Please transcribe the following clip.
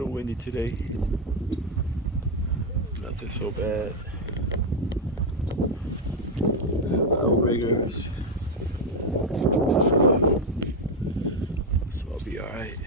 little windy today. Nothing so bad. Outriggers. So I'll be alright.